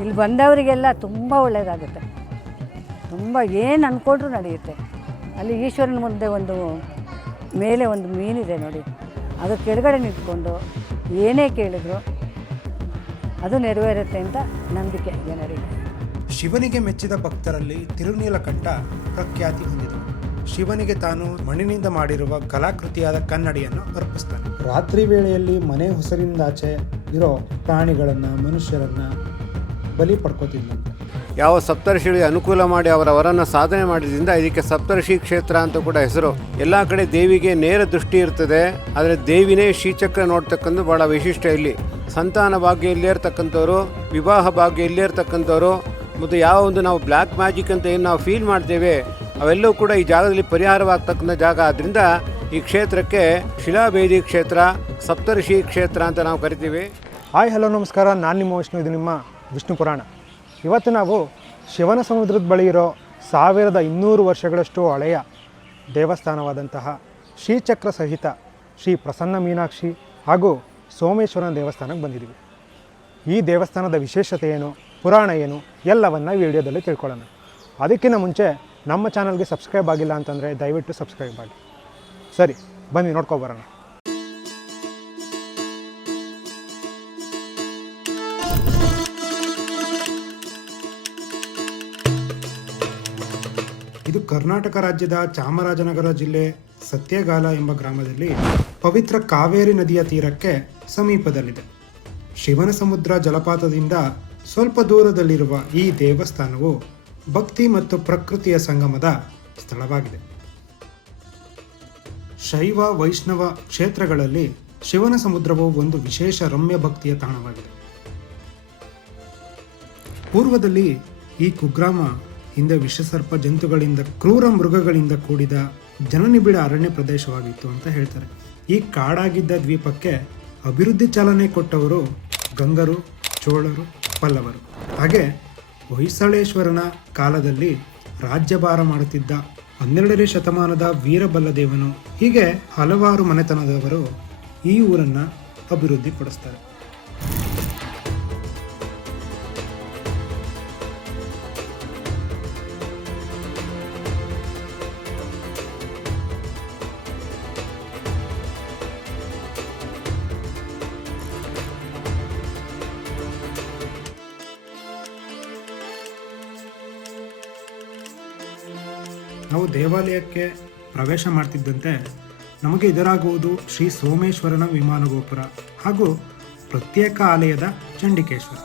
ಇಲ್ಲಿ ಬಂದವರಿಗೆಲ್ಲ ತುಂಬ ಒಳ್ಳೆಯದಾಗುತ್ತೆ. ತುಂಬ ಏನು ಅಂದ್ಕೊಂಡ್ರೂ ನಡೆಯುತ್ತೆ. ಅಲ್ಲಿ ಈಶ್ವರನ ಮುಂದೆ ಮೇಲೆ ಒಂದು ಮೀನಿದೆ ನೋಡಿ, ಅದು ಕೆಳಗಡೆ ನಿಂತ್ಕೊಂಡು ಏನೇ ಕೇಳಿದ್ರು ಅದು ನೆರವೇರುತ್ತೆ ಅಂತ ನಂಬಿಕೆ ಜನರಿಗೆ. ಶಿವನಿಗೆ ಮೆಚ್ಚಿದ ಭಕ್ತರಲ್ಲಿ ತಿರುನೀಲಕಂಠ ಪ್ರಖ್ಯಾತಿ ಹೊಂದಿದೆ. ಶಿವನಿಗೆ ತಾನು ಮಣ್ಣಿನಿಂದ ಮಾಡಿರುವ ಕಲಾಕೃತಿಯಾದ ಕನ್ನಡಿಯನ್ನು ಅರ್ಪಿಸ್ತಾನೆ. ರಾತ್ರಿ ವೇಳೆಯಲ್ಲಿ ಮನೆ ಹೊಸರಿಂದಾಚೆ ಇರೋ ಪ್ರಾಣಿಗಳನ್ನು, ಮನುಷ್ಯರನ್ನು ಬಲಿ ಪಡ್ಕೋತಿದ್ದಂತೆ. ಯಾವ ಸಪ್ತರ್ಷಿಗಳಿಗೆ ಅನುಕೂಲ ಮಾಡಿ ಅವರ ವರನ್ನು ಸಾಧನೆ ಮಾಡಿದ್ರಿಂದ ಇದಕ್ಕೆ ಸಪ್ತರ್ಷಿ ಕ್ಷೇತ್ರ ಅಂತ ಕೂಡ ಹೆಸರು. ಎಲ್ಲ ಕಡೆ ದೇವಿಗೆ ನೇರ ದೃಷ್ಟಿ ಇರ್ತದೆ, ಆದರೆ ದೇವಿನೇ ಶ್ರೀಚಕ್ರ ನೋಡ್ತಕ್ಕಂಥ ಭಾಳ ವಿಶಿಷ್ಟ. ಇಲ್ಲಿ ಸಂತಾನ ಭಾಗ್ಯ ಇಲ್ಲೇ ಇರ್ತಕ್ಕಂಥವ್ರು, ವಿವಾಹ ಭಾಗ್ಯ ಇಲ್ಲೇ ಇರ್ತಕ್ಕಂಥವ್ರು, ಮತ್ತು ಯಾವ ಒಂದು ನಾವು ಬ್ಲ್ಯಾಕ್ ಮ್ಯಾಜಿಕ್ ಅಂತ ಏನು ನಾವು ಫೀಲ್ ಮಾಡ್ತೇವೆ ಅವೆಲ್ಲವೂ ಕೂಡ ಈ ಜಾಗದಲ್ಲಿ ಪರಿಹಾರವಾಗ್ತಕ್ಕಂಥ ಜಾಗ. ಆದ್ದರಿಂದ ಈ ಕ್ಷೇತ್ರಕ್ಕೆ ಶಿಲಾಭೇದಿ ಕ್ಷೇತ್ರ, ಸಪ್ತರ್ಷಿ ಕ್ಷೇತ್ರ ಅಂತ ನಾವು ಕರಿತೀವಿ. ಹಾಯ್ ಹಲೋ ನಮಸ್ಕಾರ, ನಾನು ನಿಮ್ಮ ವಿಷ್ಣು, ಇದು ನಿಮ್ಮ ವಿಷ್ಣು ಪುರಾಣ. ಇವತ್ತು ನಾವು ಶಿವನ ಸಮುದ್ರದ ಬಳಿ ಇರೋ 1200 ವರ್ಷಗಳಷ್ಟು ಹಳೆಯ ದೇವಸ್ಥಾನವಾದಂತಹ ಶ್ರೀಚಕ್ರ ಸಹಿತ ಶ್ರೀ ಪ್ರಸನ್ನ ಮೀನಾಕ್ಷಿ ಹಾಗೂ ಸೋಮೇಶ್ವರನ ದೇವಸ್ಥಾನಕ್ಕೆ ಬಂದಿದ್ದೀವಿ. ಈ ದೇವಸ್ಥಾನದ ವಿಶೇಷತೆ ಏನು, ಪುರಾಣ ಏನು, ಎಲ್ಲವನ್ನು ಈ ವಿಡಿಯೋದಲ್ಲಿ ತಿಳ್ಕೊಳ್ಳೋಣ. ಅದಕ್ಕಿಂತ ಮುಂಚೆ ನಮ್ಮ ಚಾನಲ್ಗೆ ಸಬ್ಸ್ಕ್ರೈಬ್ ಆಗಿಲ್ಲ ಅಂತಂದರೆ ದಯವಿಟ್ಟು ಸಬ್ಸ್ಕ್ರೈಬ್ ಆಗಿ. ಸರಿ, ಬನ್ನಿ ನೋಡ್ಕೊಬರೋಣ. ಇದು ಕರ್ನಾಟಕ ರಾಜ್ಯದ ಚಾಮರಾಜನಗರ ಜಿಲ್ಲೆ ಸತ್ಯಗಾಲ ಎಂಬ ಗ್ರಾಮದಲ್ಲಿ ಪವಿತ್ರ ಕಾವೇರಿ ನದಿಯ ತೀರಕ್ಕೆ ಸಮೀಪದಲ್ಲಿದೆ. ಶಿವನ ಸಮುದ್ರ ಜಲಪಾತದಿಂದ ಸ್ವಲ್ಪ ದೂರದಲ್ಲಿರುವ ಈ ದೇವಸ್ಥಾನವು ಭಕ್ತಿ ಮತ್ತು ಪ್ರಕೃತಿಯ ಸಂಗಮದ ಸ್ಥಳವಾಗಿದೆ. ಶೈವ ವೈಷ್ಣವ ಕ್ಷೇತ್ರಗಳಲ್ಲಿ ಶಿವನ ಸಮುದ್ರವು ಒಂದು ವಿಶೇಷ ರಮ್ಯ ಭಕ್ತಿಯ ತಾಣವಾಗಿದೆ. ಪೂರ್ವದಲ್ಲಿ ಈ ಕುಗ್ರಾಮ ಹಿಂದೆ ವಿಷಸರ್ಪ ಜಂತುಗಳಿಂದ, ಕ್ರೂರ ಮೃಗಗಳಿಂದ ಕೂಡಿದ ಜನನಿಬಿಡ ಅರಣ್ಯ ಪ್ರದೇಶವಾಗಿತ್ತು ಅಂತ ಹೇಳ್ತಾರೆ. ಈ ಕಾಡಾಗಿದ್ದ ದ್ವೀಪಕ್ಕೆ ಅಭಿವೃದ್ಧಿ ಚಾಲನೆ ಕೊಟ್ಟವರು ಗಂಗರು, ಚೋಳರು, ಪಲ್ಲವರು. ಹಾಗೆ ಹೊಯ್ಸಳೇಶ್ವರನ ಕಾಲದಲ್ಲಿ ರಾಜ್ಯಭಾರ ಮಾಡುತ್ತಿದ್ದ 12ನೇ ಶತಮಾನದ ವೀರಬಲ್ಲದೇವನು, ಹೀಗೆ ಹಲವಾರು ಮನೆತನದವರು ಈ ಊರನ್ನು ಅಭಿವೃದ್ಧಿ ಪಡಿಸ್ತಾರೆ. ನಾವು ದೇವಾಲಯಕ್ಕೆ ಪ್ರವೇಶ ಮಾಡ್ತಿದ್ದಂತೆ ನಮಗೆ ಎದುರಾಗುವುದು ಶ್ರೀ ಸೋಮೇಶ್ವರನ ವಿಮಾನ ಗೋಪುರ ಹಾಗೂ ಪ್ರತ್ಯೇಕ ಆಲಯದ ಚಂಡಿಕೇಶ್ವರ.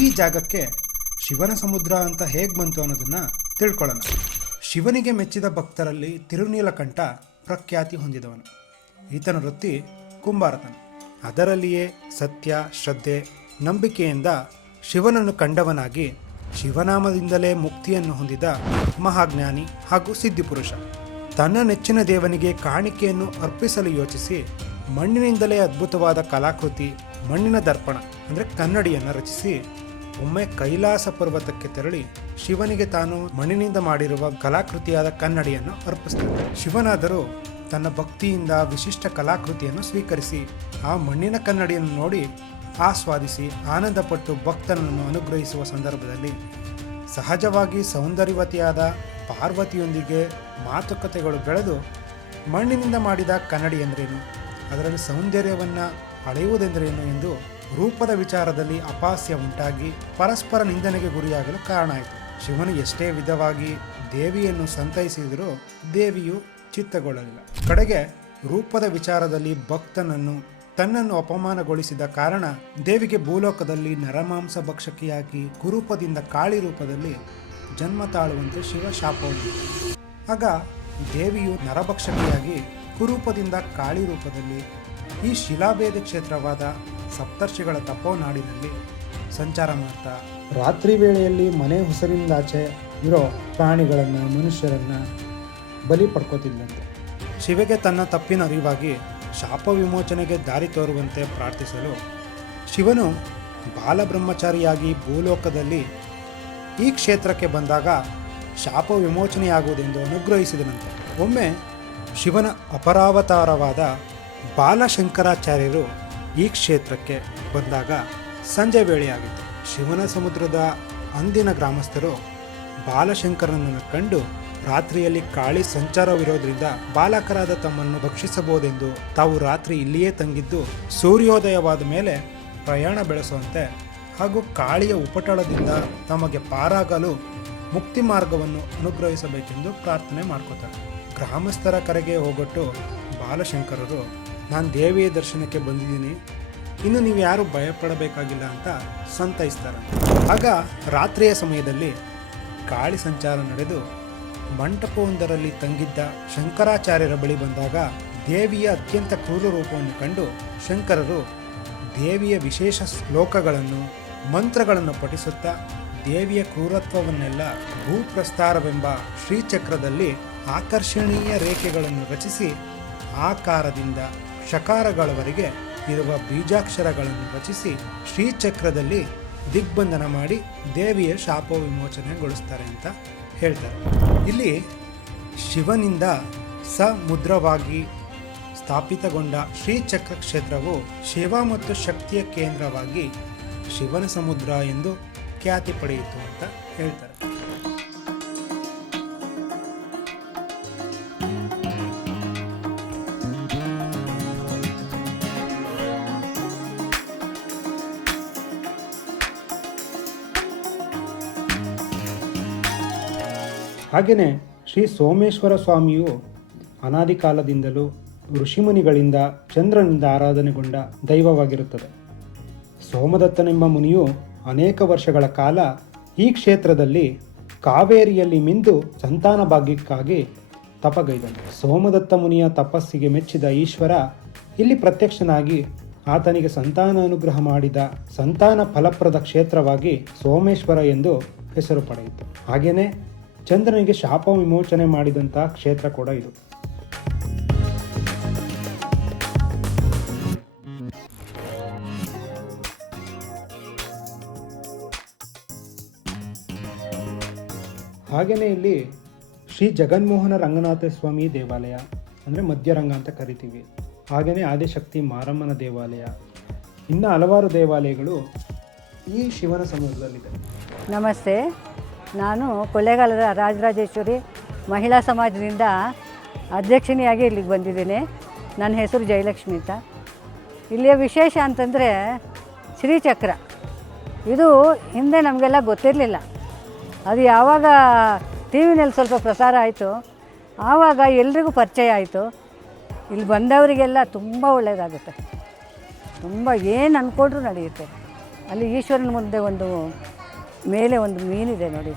ಈ ಜಾಗಕ್ಕೆ ಶಿವನ ಸಮುದ್ರ ಅಂತ ಹೇಗೆ ಬಂತು ಅನ್ನೋದನ್ನು ತಿಳ್ಕೊಳ್ಳೋಣ. ಶಿವನಿಗೆ ಮೆಚ್ಚಿದ ಭಕ್ತರಲ್ಲಿ ತಿರುನೀಲಕಂಠ ಪ್ರಖ್ಯಾತಿ ಹೊಂದಿದವನು. ಈತನ ವೃತ್ತಿ ಕುಂಬಾರತನ. ಅದರಲ್ಲಿಯೇ ಸತ್ಯ, ಶ್ರದ್ಧೆ, ನಂಬಿಕೆಯಿಂದ ಶಿವನನ್ನು ಕಂಡವನಾಗಿ ಶಿವನಾಮದಿಂದಲೇ ಮುಕ್ತಿಯನ್ನು ಹೊಂದಿದ ಮಹಾಜ್ಞಾನಿ ಹಾಗೂ ಸಿದ್ಧಿಪುರುಷ. ತನ್ನ ನೆಚ್ಚಿನ ದೇವನಿಗೆ ಕಾಣಿಕೆಯನ್ನು ಅರ್ಪಿಸಲು ಯೋಚಿಸಿ ಮಣ್ಣಿನಿಂದಲೇ ಅದ್ಭುತವಾದ ಕಲಾಕೃತಿ ಮಣ್ಣಿನ ದರ್ಪಣ ಅಂದರೆ ಕನ್ನಡಿಯನ್ನು ರಚಿಸಿ ಒಮ್ಮೆ ಕೈಲಾಸ ಪರ್ವತಕ್ಕೆ ತೆರಳಿ ಶಿವನಿಗೆ ತಾನು ಮಣ್ಣಿನಿಂದ ಮಾಡಿರುವ ಕಲಾಕೃತಿಯಾದ ಕನ್ನಡಿಯನ್ನು ಅರ್ಪಿಸ್ತಾನೆ. ಶಿವನಾದರೂ ತನ್ನ ಭಕ್ತಿಯಿಂದ ವಿಶಿಷ್ಟ ಕಲಾಕೃತಿಯನ್ನು ಸ್ವೀಕರಿಸಿ ಆ ಮಣ್ಣಿನ ಕನ್ನಡಿಯನ್ನು ನೋಡಿ ಆಸ್ವಾದಿಸಿ ಆನಂದಪಟ್ಟು ಭಕ್ತನನ್ನು ಅನುಗ್ರಹಿಸುವ ಸಂದರ್ಭದಲ್ಲಿ ಸಹಜವಾಗಿ ಸೌಂದರ್ಯವತಿಯಾದ ಪಾರ್ವತಿಯೊಂದಿಗೆ ಮಾತುಕತೆಗಳು ಬೆಳೆದು ಮಣ್ಣಿನಿಂದ ಮಾಡಿದ ಕನ್ನಡಿ ಎಂದರೇನು, ಅದರಲ್ಲಿ ಸೌಂದರ್ಯವನ್ನು ಅಳೆಯುವುದೆಂದರೇನು ಎಂದು ರೂಪದ ವಿಚಾರದಲ್ಲಿ ಅಪಾಸ್ಯ ಉಂಟಾಗಿ ಪರಸ್ಪರ ನಿಂದನೆಗೆ ಗುರಿಯಾಗಲು ಕಾರಣ ಆಯಿತು. ಶಿವನು ಎಷ್ಟೇ ವಿಧವಾಗಿ ದೇವಿಯನ್ನು ಸಂತೈಸಿದರೂ ದೇವಿಯು ಚಿತ್ತಗೊಳ್ಳಲಿಲ್ಲ. ಕಡೆಗೆ ರೂಪದ ವಿಚಾರದಲ್ಲಿ ಭಕ್ತನನ್ನು ತನ್ನನ್ನು ಅಪಮಾನಗೊಳಿಸಿದ ಕಾರಣ ದೇವಿಗೆ ಭೂಲೋಕದಲ್ಲಿ ನರಮಾಂಸ ಭಕ್ಷಕಿಯಾಗಿ ಕುರೂಪದಿಂದ ಕಾಳಿ ರೂಪದಲ್ಲಿ ಜನ್ಮ ತಾಳುವಂತೆ ಶಿವ ಶಾಪವನ್ನು. ಆಗ ದೇವಿಯು ನರಭಕ್ಷಕಿಯಾಗಿ ಕುರೂಪದಿಂದ ಕಾಳಿ ರೂಪದಲ್ಲಿ ಈ ಶಿಲಾಭೇದ ಕ್ಷೇತ್ರವಾದ ಸಪ್ತರ್ಷಿಗಳ ತಪೋನಾಡಿನಲ್ಲಿ ಸಂಚಾರ ಮಾಡ್ತಾ ರಾತ್ರಿ ವೇಳೆಯಲ್ಲಿ ಮನೆ ಹೊಸರಿಂದಾಚೆ ಇರೋ ಪ್ರಾಣಿಗಳನ್ನು ಮನುಷ್ಯರನ್ನು ಬಲಿ ಪಡ್ಕೋತಿದ್ದಂತೆ. ಶಿವೆಗೆ ತನ್ನ ತಪ್ಪಿನ ಅರಿವಾಗಿ ಶಾಪ ವಿಮೋಚನೆಗೆ ದಾರಿ ತೋರುವಂತೆ ಪ್ರಾರ್ಥಿಸಲು ಶಿವನು ಬಾಲಬ್ರಹ್ಮಚಾರಿಯಾಗಿ ಭೂಲೋಕದಲ್ಲಿ ಈ ಕ್ಷೇತ್ರಕ್ಕೆ ಬಂದಾಗ ಶಾಪ ವಿಮೋಚನೆಯಾಗುವುದೆಂದು ಅನುಗ್ರಹಿಸಿದನಂತೆ. ಒಮ್ಮೆ ಶಿವನ ಅಪರಾವತಾರವಾದ ಬಾಲಶಂಕರಾಚಾರ್ಯರು ಈ ಕ್ಷೇತ್ರಕ್ಕೆ ಬಂದಾಗ ಸಂಜೆ ವೇಳೆಯಾಗಿತ್ತು. ಶಿವನ ಸಮುದ್ರದ ಅಂದಿನ ಗ್ರಾಮಸ್ಥರು ಬಾಲಶಂಕರನನ್ನು ಕಂಡು ರಾತ್ರಿಯಲ್ಲಿ ಕಾಳಿ ಸಂಚಾರವಿರೋದ್ರಿಂದ ಬಾಲಕರಾದ ತಮ್ಮನ್ನು ಭಕ್ಷಿಸಬಹುದೆಂದು ತಾವು ರಾತ್ರಿ ಇಲ್ಲಿಯೇ ತಂಗಿದ್ದು ಸೂರ್ಯೋದಯವಾದ ಮೇಲೆ ಪ್ರಯಾಣ ಬೆಳೆಸುವಂತೆ ಹಾಗೂ ಕಾಳಿಯ ಉಪಟಳದಿಂದ ತಮಗೆ ಪಾರಾಗಲು ಮುಕ್ತಿ ಮಾರ್ಗವನ್ನು ಅನುಗ್ರಹಿಸಬೇಕೆಂದು ಪ್ರಾರ್ಥನೆ ಮಾಡ್ಕೋತಾರೆ. ಗ್ರಾಮಸ್ಥರ ಕರೆಗೆ ಹೋಗೊಟ್ಟು ಬಾಲಶಂಕರರು, ನಾನು ದೇವಿಯ ದರ್ಶನಕ್ಕೆ ಬಂದಿದ್ದೀನಿ, ಇನ್ನು ನೀವು ಯಾರು ಭಯಪಡಬೇಕಾಗಿಲ್ಲ ಅಂತ ಸಂತೈಸ್ತಾರೆ. ಆಗ ರಾತ್ರಿಯ ಸಮಯದಲ್ಲಿ ಕಾಳಿ ಸಂಚಾರ ನಡೆದು ಮಂಟಪವೊಂದರಲ್ಲಿ ತಂಗಿದ್ದ ಶಂಕರಾಚಾರ್ಯರ ಬಳಿ ಬಂದಾಗ ದೇವಿಯ ಅತ್ಯಂತ ಕ್ರೂರ ರೂಪವನ್ನು ಕಂಡು ಶಂಕರರು ದೇವಿಯ ವಿಶೇಷ ಶ್ಲೋಕಗಳನ್ನು ಮಂತ್ರಗಳನ್ನು ಪಠಿಸುತ್ತಾ ದೇವಿಯ ಕ್ರೂರತ್ವವನ್ನೆಲ್ಲ ಭೂಪ್ರಸ್ತಾರವೆಂಬ ಶ್ರೀಚಕ್ರದಲ್ಲಿ ಆಕರ್ಷಣೀಯ ರೇಖೆಗಳನ್ನು ರಚಿಸಿ ಆಕಾರದಿಂದ ಶಕಾರಗಳವರೆಗೆ ಇರುವ ಬೀಜಾಕ್ಷರಗಳನ್ನು ರಚಿಸಿ ಶ್ರೀಚಕ್ರದಲ್ಲಿ ದಿಗ್ಬಂಧನ ಮಾಡಿ ದೇವಿಯ ಶಾಪ ವಿಮೋಚನೆಗೊಳಿಸ್ತಾರೆ ಅಂತ ಹೇಳ್ತಾರೆ. ಇಲ್ಲಿ ಶಿವನಿಂದ ಸಮುದ್ರವಾಗಿ ಸ್ಥಾಪಿತಗೊಂಡ ಶ್ರೀಚಕ್ರ ಕ್ಷೇತ್ರವು ಶಿವ ಮತ್ತು ಶಕ್ತಿಯ ಕೇಂದ್ರವಾಗಿ ಶಿವನ ಸಮುದ್ರ ಎಂದು ಖ್ಯಾತಿ ಪಡೆಯಿತು ಅಂತ ಹೇಳ್ತಾರೆ. ಹಾಗೆಯೇ ಶ್ರೀ ಸೋಮೇಶ್ವರ ಸ್ವಾಮಿಯು ಅನಾದಿ ಕಾಲದಿಂದಲೂ ಋಷಿಮುನಿಗಳಿಂದ ಚಂದ್ರನಿಂದ ಆರಾಧನೆಗೊಂಡ ದೈವವಾಗಿರುತ್ತದೆ. ಸೋಮದತ್ತನೆಂಬ ಮುನಿಯು ಅನೇಕ ವರ್ಷಗಳ ಕಾಲ ಈ ಕ್ಷೇತ್ರದಲ್ಲಿ ಕಾವೇರಿಯಲ್ಲಿ ಮಿಂದು ಸಂತಾನ ಭಾಗ್ಯಕ್ಕಾಗಿ ತಪಗೈದನು. ಸೋಮದತ್ತ ಮುನಿಯ ತಪಸ್ಸಿಗೆ ಮೆಚ್ಚಿದ ಈಶ್ವರ ಇಲ್ಲಿ ಪ್ರತ್ಯಕ್ಷನಾಗಿ ಆತನಿಗೆ ಸಂತಾನ ಅನುಗ್ರಹ ಮಾಡಿದ ಸಂತಾನ ಫಲಪ್ರದ ಕ್ಷೇತ್ರವಾಗಿ ಸೋಮೇಶ್ವರ ಎಂದು ಹೆಸರು ಪಡೆಯಿತು. ಹಾಗೆಯೇ ಚಂದ್ರನಿಗೆ ಶಾಪ ವಿಮೋಚನೆ ಮಾಡಿದಂಥ ಕ್ಷೇತ್ರ ಕೂಡ ಇದು. ಹಾಗೆಯೇ ಇಲ್ಲಿ ಶ್ರೀ ಜಗನ್ಮೋಹನ ರಂಗನಾಥ ಸ್ವಾಮಿ ದೇವಾಲಯ ಅಂದರೆ ಮಧ್ಯರಂಗ ಅಂತ ಕರಿತೀವಿ. ಹಾಗೆಯೇ ಆದಿಶಕ್ತಿ ಮಾರಮ್ಮನ ದೇವಾಲಯ, ಇನ್ನು ಹಲವಾರು ದೇವಾಲಯಗಳು ಈ ಶಿವನ ಸಮುದ್ರದಲ್ಲಿದೆ. ನಮಸ್ತೆ, ನಾನು ಕೊಳ್ಳೇಗಾಲದ ರಾಜರಾಜೇಶ್ವರಿ ಮಹಿಳಾ ಸಮಾಜದಿಂದ ಅಧ್ಯಕ್ಷಿಣಿಯಾಗಿ ಇಲ್ಲಿಗೆ ಬಂದಿದ್ದೇನೆ. ನನ್ನ ಹೆಸರು ಜಯಲಕ್ಷ್ಮಿ ಅಂತ. ಇಲ್ಲಿಯ ವಿಶೇಷ ಅಂತಂದರೆ ಶ್ರೀಚಕ್ರ. ಇದು ಹಿಂದೆ ನಮಗೆಲ್ಲ ಗೊತ್ತಿರಲಿಲ್ಲ. ಅದು ಯಾವಾಗ ಟಿ ವಿನಲ್ಲಿ ಸ್ವಲ್ಪ ಪ್ರಸಾರ ಆಯಿತು ಆವಾಗ ಎಲ್ರಿಗೂ ಪರಿಚಯ ಆಯಿತು. ಇಲ್ಲಿ ಬಂದವರಿಗೆಲ್ಲ ತುಂಬ ಒಳ್ಳೆಯದಾಗುತ್ತೆ. ತುಂಬ ಏನು ಅಂದ್ಕೊಂಡ್ರೂ ನಡೆಯುತ್ತೆ. ಅಲ್ಲಿ ಈಶ್ವರನ ಮುಂದೆ ಮೇಲೆ ಒಂದು ಮೀನಿದೆ ನೋಡಿ,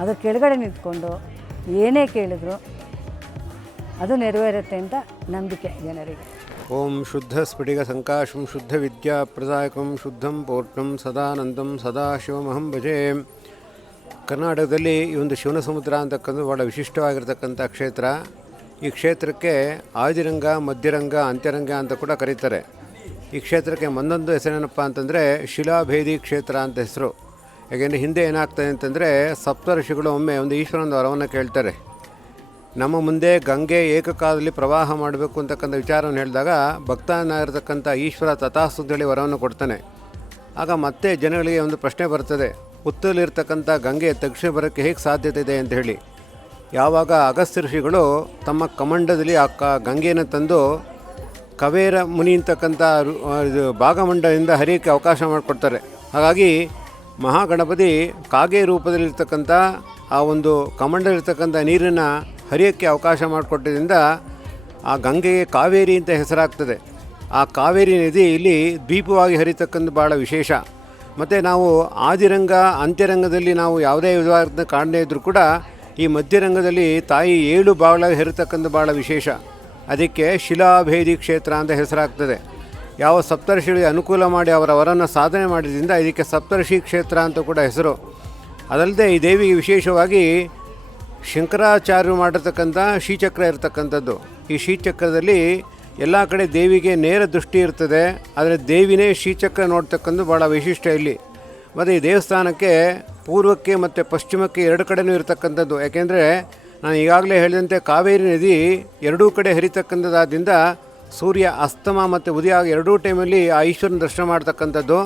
ಅದು ಕೆಳಗಡೆ ನಿಂತ್ಕೊಂಡು ಏನೇ ಕೇಳಿದ್ರು ಅದು ನೆರವೇರುತ್ತೆ ಅಂತ ನಂಬಿಕೆ ಜನರಿಗೆ. ಓಂ ಶುದ್ಧ ಸ್ಫಟಿಕ ಸಂಕಾಶಂ ಶುದ್ಧ ವಿದ್ಯಾ ಪ್ರದಾಯಕಂ ಶುದ್ಧಂ ಪೂರ್ಣಂ ಸದಾನಂದಂ ಸದಾಶಿವಮಹಂ ಭಜೆ. ಕರ್ನಾಟಕದಲ್ಲಿ ಈ ಒಂದು ಶಿವನ ಸಮುದ್ರ ಅಂತಕ್ಕಂಥ ಭಾಳ ವಿಶಿಷ್ಟವಾಗಿರ್ತಕ್ಕಂಥ ಕ್ಷೇತ್ರ. ಈ ಕ್ಷೇತ್ರಕ್ಕೆ ಆದಿರಂಗ, ಮಧ್ಯರಂಗ, ಅಂತ್ಯರಂಗ ಅಂತ ಕೂಡ ಕರೀತಾರೆ. ಈ ಕ್ಷೇತ್ರಕ್ಕೆ ಒಂದೊಂದು ಹೆಸರೇನಪ್ಪ ಅಂತಂದರೆ ಶಿಲಾಭೇದಿ ಕ್ಷೇತ್ರ ಅಂತ ಹೆಸರು. ಯಾಕೆಂದರೆ ಹಿಂದೆ ಏನಾಗ್ತದೆ ಅಂತಂದರೆ ಸಪ್ತಋಷಿಗಳು ಒಮ್ಮೆ ಒಂದು ಈಶ್ವರನ ವರವನ್ನು ಕೇಳ್ತಾರೆ. ನಮ್ಮ ಮುಂದೆ ಗಂಗೆ ಏಕಕಾಲದಲ್ಲಿ ಪ್ರವಾಹ ಮಾಡಬೇಕು ಅಂತಕ್ಕಂಥ ವಿಚಾರವನ್ನು ಹೇಳಿದಾಗ ಭಕ್ತನಾಗಿರ್ತಕ್ಕಂಥ ಈಶ್ವರ ತಥಾಸ್ತು ಅಂತೇಳಿ ವರವನ್ನು ಕೊಡ್ತಾನೆ. ಆಗ ಮತ್ತೆ ಜನಗಳಿಗೆ ಒಂದು ಪ್ರಶ್ನೆ ಬರ್ತದೆ, ಉತ್ತರದಲ್ಲಿರ್ತಕ್ಕಂಥ ಗಂಗೆ ತಕ್ಷಣ ಬರೋಕ್ಕೆ ಹೇಗೆ ಸಾಧ್ಯತೆ ಇದೆ ಅಂತ ಹೇಳಿ. ಯಾವಾಗ ಅಗಸ್ತ್ಯ ಋಷಿಗಳು ತಮ್ಮ ಕಮಂಡದಲ್ಲಿ ಆ ಗಂಗೆಯನ್ನು ತಂದು ಕವೇರ ಮುನಿ ಅಂತಕ್ಕಂಥ ಭಾಗಮಂಡಲದಿಂದ ಹರಿಯೋಕ್ಕೆ ಅವಕಾಶ ಮಾಡಿಕೊಡ್ತಾರೆ. ಹಾಗಾಗಿ ಮಹಾಗಣಪತಿ ಕಾಗೆ ರೂಪದಲ್ಲಿರ್ತಕ್ಕಂಥ ಆ ಒಂದು ಕಮಂಡಲಿರ್ತಕ್ಕಂಥ ನೀರನ್ನು ಹರಿಯೋಕ್ಕೆ ಅವಕಾಶ ಮಾಡಿಕೊಟ್ಟಿದ್ದರಿಂದ ಆ ಗಂಗೆಗೆ ಕಾವೇರಿ ಅಂತ ಹೆಸರಾಗ್ತದೆ. ಆ ಕಾವೇರಿ ನದಿ ಇಲ್ಲಿ ದ್ವೀಪವಾಗಿ ಹರಿತಕ್ಕಂಥ ಭಾಳ ವಿಶೇಷ. ಮತ್ತು ನಾವು ಆದಿರಂಗ ಅಂತ್ಯರಂಗದಲ್ಲಿ ನಾವು ಯಾವುದೇ ವಿಧವಾದ ಕಾಣದೇ ಇದ್ದರೂ ಕೂಡ ಈ ಮಧ್ಯರಂಗದಲ್ಲಿ ತಾಯಿ 7 ಬಾಗಿಲಾಗಿ ಹರಿತಕ್ಕಂಥ ಭಾಳ ವಿಶೇಷ. ಅದಕ್ಕೆ ಶಿಲಾಭೇದಿ ಕ್ಷೇತ್ರ ಅಂತ ಹೆಸರಾಗ್ತದೆ. ಯಾವ ಸಪ್ತರ್ಷಿಗಳಿಗೆ ಅನುಕೂಲ ಮಾಡಿ ಅವರ ವರನ್ನು ಸಾಧನೆ ಮಾಡಿದ್ರಿಂದ ಇದಕ್ಕೆ ಸಪ್ತರ್ಷಿ ಕ್ಷೇತ್ರ ಅಂತ ಕೂಡ ಹೆಸರು. ಅದಲ್ಲದೆ ಈ ದೇವಿಗೆ ವಿಶೇಷವಾಗಿ ಶಂಕರಾಚಾರ್ಯರು ಮಾಡಿರ್ತಕ್ಕಂಥ ಶ್ರೀಚಕ್ರ ಇರತಕ್ಕಂಥದ್ದು. ಈ ಶ್ರೀಚಕ್ರದಲ್ಲಿ ಎಲ್ಲ ಕಡೆ ದೇವಿಗೆ ನೇರ ದೃಷ್ಟಿ ಇರ್ತದೆ, ಆದರೆ ದೇವಿನೇ ಶ್ರೀಚಕ್ರ ನೋಡ್ತಕ್ಕಂಥ ಭಾಳ ವೈಶಿಷ್ಟ್ಯ ಇಲ್ಲಿ. ಮತ್ತು ಈ ದೇವಸ್ಥಾನಕ್ಕೆ ಪೂರ್ವಕ್ಕೆ ಮತ್ತು ಪಶ್ಚಿಮಕ್ಕೆ 2 ಕಡೆಯೂ ಇರತಕ್ಕಂಥದ್ದು. ಯಾಕೆಂದರೆ ನಾನು ಈಗಾಗಲೇ ಹೇಳಿದಂತೆ ಕಾವೇರಿ ನದಿ ಎರಡೂ ಕಡೆ ಹರಿತಕ್ಕಂಥದ್ದಾದ್ದರಿಂದ ಸೂರ್ಯ ಅಸ್ತಮ ಮತ್ತು ಉದಯ ಎರಡೂ ಟೈಮಲ್ಲಿ ಆ ಈಶ್ವರನ ದರ್ಶನ ಮಾಡ್ತಕ್ಕಂಥದ್ದು.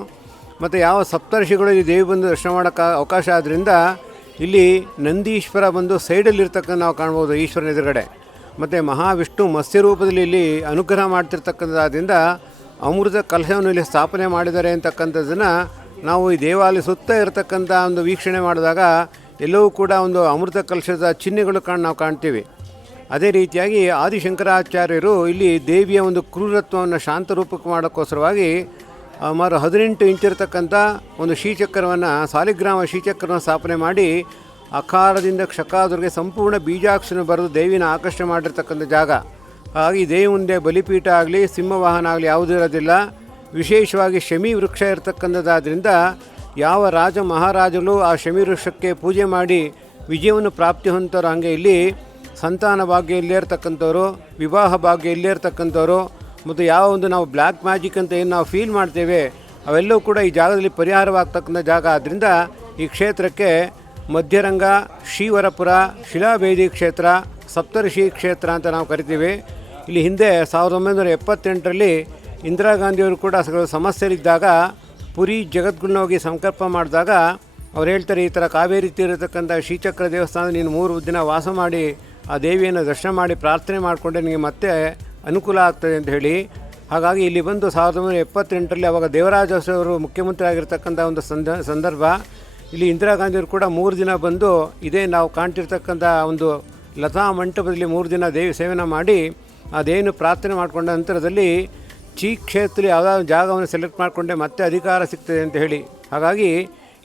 ಮತ್ತು ಯಾವ ಸಪ್ತರ್ಷಿಗಳು ಈ ದೇವಿ ಬಂದು ದರ್ಶನ ಮಾಡೋಕ್ಕೆ ಅವಕಾಶ ಆದ್ದರಿಂದ ಇಲ್ಲಿ ನಂದೀಶ್ವರ ಬಂದು ಸೈಡಲ್ಲಿರ್ತಕ್ಕಂಥ ನಾವು ಕಾಣ್ಬೋದು ಈಶ್ವರನ ಎದುರುಗಡೆ. ಮತ್ತು ಮಹಾವಿಷ್ಣು ಮತ್ಸ್ಯ ರೂಪದಲ್ಲಿ ಇಲ್ಲಿ ಅನುಗ್ರಹ ಮಾಡ್ತಿರ್ತಕ್ಕಂಥದ್ದರಿಂದ ಅಮೃತ ಕಲಶವನ್ನು ಇಲ್ಲಿ ಸ್ಥಾಪನೆ ಮಾಡಿದ್ದಾರೆ ಅಂತಕ್ಕಂಥದ್ದನ್ನು ನಾವು ಈ ದೇವಾಲಯ ಸುತ್ತ ಇರತಕ್ಕಂಥ ಒಂದು ವೀಕ್ಷಣೆ ಮಾಡಿದಾಗ ಎಲ್ಲವೂ ಕೂಡ ಒಂದು ಅಮೃತ ಕಲಶದ ಚಿಹ್ನೆಗಳು ನಾವು ಕಾಣ್ತೀವಿ. ಅದೇ ರೀತಿಯಾಗಿ ಆದಿಶಂಕರಾಚಾರ್ಯರು ಇಲ್ಲಿ ದೇವಿಯ ಒಂದು ಕ್ರೂರತ್ವವನ್ನು ಶಾಂತ ರೂಪಕ್ಕೆ ಮಾಡೋಕ್ಕೋಸ್ಕರವಾಗಿ ಸುಮಾರು 18 ಇಂಚ್ ಇರತಕ್ಕಂಥ ಒಂದು ಶ್ರೀಚಕ್ರವನ್ನು ಸಾಲಿಗ್ರಾಮ ಶ್ರೀಚಕ್ರವನ್ನು ಸ್ಥಾಪನೆ ಮಾಡಿ ಅಕಾರದಿಂದ ಕ್ಷಕಾದವರೆಗೆ ಸಂಪೂರ್ಣ ಬೀಜಾಕ್ಷರ ಬರೆದು ದೇವಿನ ಆಕರ್ಷಣೆ ಮಾಡಿರ್ತಕ್ಕಂಥ ಜಾಗ. ಹಾಗಾಗಿ ದೇವಿ ಮುಂದೆ ಬಲಿಪೀಠ ಆಗಲಿ ಸಿಂಹವಾಹನ ಆಗಲಿ ಯಾವುದೂ ಇರೋದಿಲ್ಲ. ವಿಶೇಷವಾಗಿ ಶಮಿ ವೃಕ್ಷ ಇರತಕ್ಕಂಥದ್ದಾದ್ದರಿಂದ ಯಾವ ರಾಜ ಮಹಾರಾಜರು ಆ ಶಮಿ ವೃಕ್ಷಕ್ಕೆ ಪೂಜೆ ಮಾಡಿ ವಿಜಯವನ್ನು ಪ್ರಾಪ್ತಿ ಹೊಂದೋರು, ಹಾಗೆ ಇಲ್ಲಿ ಸಂತಾನ ಭಾಗ್ಯ ಇಲ್ಲೇ ಇರ್ತಕ್ಕಂಥವ್ರು, ವಿವಾಹ ಭಾಗ್ಯ ಇಲ್ಲೇ ಇರ್ತಕ್ಕಂಥವ್ರು, ಮತ್ತು ಯಾವ ಒಂದು ನಾವು ಬ್ಲ್ಯಾಕ್ ಮ್ಯಾಜಿಕ್ ಅಂತ ಏನು ನಾವು ಫೀಲ್ ಮಾಡ್ತೇವೆ ಅವೆಲ್ಲವೂ ಕೂಡ ಈ ಜಾಗದಲ್ಲಿ ಪರಿಹಾರವಾಗ್ತಕ್ಕಂಥ ಜಾಗ. ಆದ್ದರಿಂದ ಈ ಕ್ಷೇತ್ರಕ್ಕೆ ಮಧ್ಯರಂಗ, ಶ್ರೀವರಪುರ, ಶಿಲಾಭೇದಿ ಕ್ಷೇತ್ರ, ಸಪ್ತರ್ಷಿ ಕ್ಷೇತ್ರ ಅಂತ ನಾವು ಕರಿತೀವಿ. ಇಲ್ಲಿ ಹಿಂದೆ 1978ರಲ್ಲಿ ಇಂದಿರಾ ಗಾಂಧಿಯವರು ಕೂಡ ಸಮಸ್ಯೆಲಿದ್ದಾಗ ಪುರಿ ಜಗದ್ಗುರುನ ಹೋಗಿ ಸಂಕಲ್ಪ ಮಾಡಿದಾಗ ಅವ್ರು ಹೇಳ್ತಾರೆ, ಈ ಥರ ಕಾವೇರಿ ತೀರತಕ್ಕಂಥ ಶ್ರೀಚಕ್ರ ದೇವಸ್ಥಾನ ನೀನು 3 ದಿನ ವಾಸ ಮಾಡಿ ಆ ದೇವಿಯನ್ನು ದರ್ಶನ ಮಾಡಿ ಪ್ರಾರ್ಥನೆ ಮಾಡಿಕೊಂಡ್ರೆ ನಿಮಗೆ ಮತ್ತೆ ಅನುಕೂಲ ಆಗ್ತದೆ ಅಂತ ಹೇಳಿ. ಹಾಗಾಗಿ ಇಲ್ಲಿ ಬಂದು 1978ರಲ್ಲಿ ಅವಾಗ ದೇವರಾಜ ಅವರು ಮುಖ್ಯಮಂತ್ರಿ ಆಗಿರ್ತಕ್ಕಂಥ ಒಂದು ಸಂದರ್ಭ. ಇಲ್ಲಿ ಇಂದಿರಾ ಗಾಂಧಿಯವರು ಕೂಡ 3 ದಿನ ಬಂದು ಇದೇ ನಾವು ಕಾಣ್ತಿರ್ತಕ್ಕಂಥ ಒಂದು ಲತಾ ಮಂಟಪದಲ್ಲಿ 3 ದಿನ ದೇವಿ ಸೇವನೆ ಮಾಡಿ ಆ ದೇವಿನ ಪ್ರಾರ್ಥನೆ ಮಾಡಿಕೊಂಡ ನಂತರದಲ್ಲಿ ಕ್ಷೇತ್ರದಲ್ಲಿ ಯಾವುದಾದ್ರು ಜಾಗವನ್ನು ಸೆಲೆಕ್ಟ್ ಮಾಡಿಕೊಂಡೆ ಮತ್ತೆ ಅಧಿಕಾರ ಸಿಗ್ತದೆ ಅಂತ ಹೇಳಿ. ಹಾಗಾಗಿ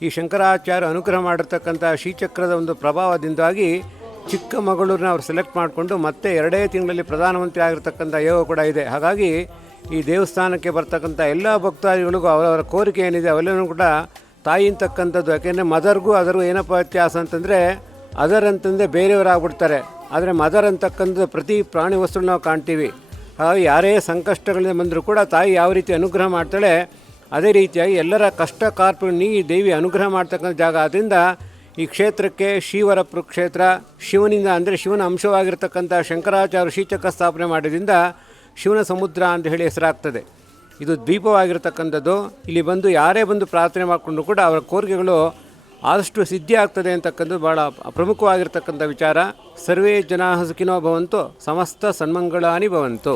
ಈ ಶಂಕರಾಚಾರ್ಯ ಅನುಗ್ರಹ ಮಾಡಿರ್ತಕ್ಕಂಥ ಶ್ರೀಚಕ್ರದ ಒಂದು ಪ್ರಭಾವದಿಂದಾಗಿ ಚಿಕ್ಕಮಗಳೂರನ್ನ ಅವ್ರು ಸೆಲೆಕ್ಟ್ ಮಾಡಿಕೊಂಡು ಮತ್ತೆ 2 ತಿಂಗಳಲ್ಲಿ ಪ್ರಧಾನಮಂತ್ರಿ ಆಗಿರ್ತಕ್ಕಂಥ ಯೋಗ ಕೂಡ ಇದೆ. ಹಾಗಾಗಿ ಈ ದೇವಸ್ಥಾನಕ್ಕೆ ಬರ್ತಕ್ಕಂಥ ಎಲ್ಲ ಭಕ್ತಾದಿಗಳಿಗೂ ಅವರವರ ಕೋರಿಕೆ ಏನಿದೆ ಅವೆಲ್ಲವೂ ಕೂಡ ತಾಯಿ ಅಂತಕ್ಕಂಥದ್ದು. ಯಾಕೆಂದರೆ ಮದರ್ಗೂ ಅದರಿಗೂ ಏನಪ್ಪ ವ್ಯತ್ಯಾಸ ಅಂತಂದರೆ ಅದರ್ ಅಂತಂದರೆ ಬೇರೆಯವರಾಗ್ಬಿಡ್ತಾರೆ, ಆದರೆ ಮದರ್ ಅಂತಕ್ಕಂಥದ್ದು ಪ್ರತಿ ಪ್ರಾಣಿ ವಸ್ತುಗಳನ್ನ ನಾವು ಕಾಣ್ತೀವಿ. ಹಾಗಾಗಿ ಯಾರೇ ಸಂಕಷ್ಟಗಳಿಂದ ಬಂದರೂ ಕೂಡ ತಾಯಿ ಯಾವ ರೀತಿ ಅನುಗ್ರಹ ಮಾಡ್ತಾಳೆ ಅದೇ ರೀತಿಯಾಗಿ ಎಲ್ಲರ ಕಷ್ಟ ಕಾರ್ಪಣ್ಯ ದೇವಿ ಅನುಗ್ರಹ ಮಾಡ್ತಕ್ಕಂಥ ಜಾಗ. ಆದ್ದರಿಂದ ಈ ಕ್ಷೇತ್ರಕ್ಕೆ ಶ್ರೀವರಪುರ ಕ್ಷೇತ್ರ, ಶಿವನಿಂದ ಅಂದರೆ ಶಿವನ ಅಂಶವಾಗಿರ್ತಕ್ಕಂಥ ಶಂಕರಾಚಾರ್ಯ ಶ್ರೀಚಕ್ರ ಸ್ಥಾಪನೆ ಮಾಡೋದ್ರಿಂದ ಶಿವನ ಸಮುದ್ರ ಅಂತ ಹೇಳಿ ಹೆಸರಾಗ್ತದೆ. ಇದು ದ್ವೀಪವಾಗಿರ್ತಕ್ಕಂಥದ್ದು. ಇಲ್ಲಿ ಬಂದು ಯಾರೇ ಬಂದು ಪ್ರಾರ್ಥನೆ ಮಾಡಿಕೊಂಡು ಕೂಡ ಅವರ ಕೋರಿಕೆಗಳು ಆದಷ್ಟು ಸಿದ್ಧಿ ಆಗ್ತದೆ ಅಂತಕ್ಕಂಥದ್ದು ಭಾಳ ಪ್ರಮುಖವಾಗಿರ್ತಕ್ಕಂಥ ವಿಚಾರ. ಸರ್ವೇ ಜನಾಃ ಸುಖಿನೋ ಭವಂತು, ಸಮಸ್ತ ಸನ್ಮಂಗಳಾನಿ ಭವಂತು.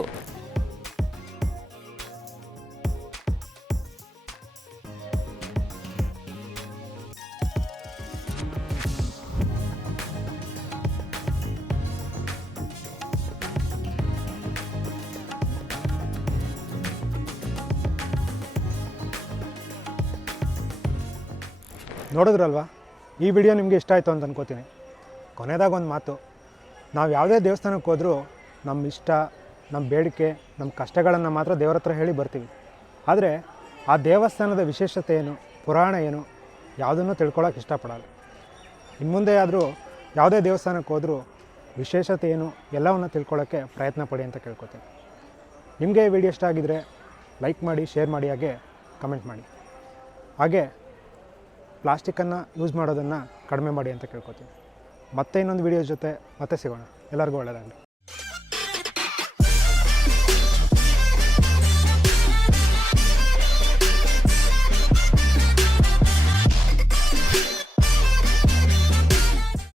ನೋಡಿದ್ರಲ್ವಾ, ಈ ವಿಡಿಯೋ ನಿಮಗೆ ಇಷ್ಟ ಆಯಿತು ಅಂತ ಅನ್ಕೋತೀನಿ. ಕೊನೆಯದಾಗ ಒಂದು ಮಾತು, ನಾವು ಯಾವುದೇ ದೇವಸ್ಥಾನಕ್ಕೆ ಹೋದರೂ ನಮ್ಮ ಇಷ್ಟ, ನಮ್ಮ ಬೇಡಿಕೆ, ನಮ್ಮ ಕಷ್ಟಗಳನ್ನು ಮಾತ್ರ ದೇವರ ಹತ್ರ ಹೇಳಿ ಬರ್ತೀವಿ. ಆದರೆ ಆ ದೇವಸ್ಥಾನದ ವಿಶೇಷತೆ ಏನು, ಪುರಾಣ ಏನು, ಯಾವುದನ್ನು ತಿಳ್ಕೊಳ್ಳೋಕೆ ಇಷ್ಟಪಡಲ್ಲ. ಇನ್ನು ಮುಂದೆ ಆದರೂ ಯಾವುದೇ ದೇವಸ್ಥಾನಕ್ಕೆ ಹೋದರೂ ವಿಶೇಷತೆ ಏನು ಎಲ್ಲವನ್ನು ತಿಳ್ಕೊಳ್ಳೋಕ್ಕೆ ಪ್ರಯತ್ನ ಪಡಿ ಅಂತ ಕೇಳ್ಕೊತೀನಿ. ನಿಮಗೆ ಈ ವಿಡಿಯೋ ಇಷ್ಟ ಆಗಿದರೆ ಲೈಕ್ ಮಾಡಿ, ಶೇರ್ ಮಾಡಿ, ಹಾಗೆ ಕಮೆಂಟ್ ಮಾಡಿ. ಹಾಗೆ ಪ್ಲಾಸ್ಟಿಕ್ಕನ್ನು ಯೂಸ್ ಮಾಡೋದನ್ನು ಕಡಿಮೆ ಮಾಡಿ ಅಂತ ಕೇಳ್ಕೊತೀನಿ. ಮತ್ತೆ ಇನ್ನೊಂದು ವಿಡಿಯೋ ಜೊತೆ ಮತ್ತೆ ಸಿಗೋಣ. ಎಲ್ಲರಿಗೂ ಒಳ್ಳೆಯದಾಗಲಿ.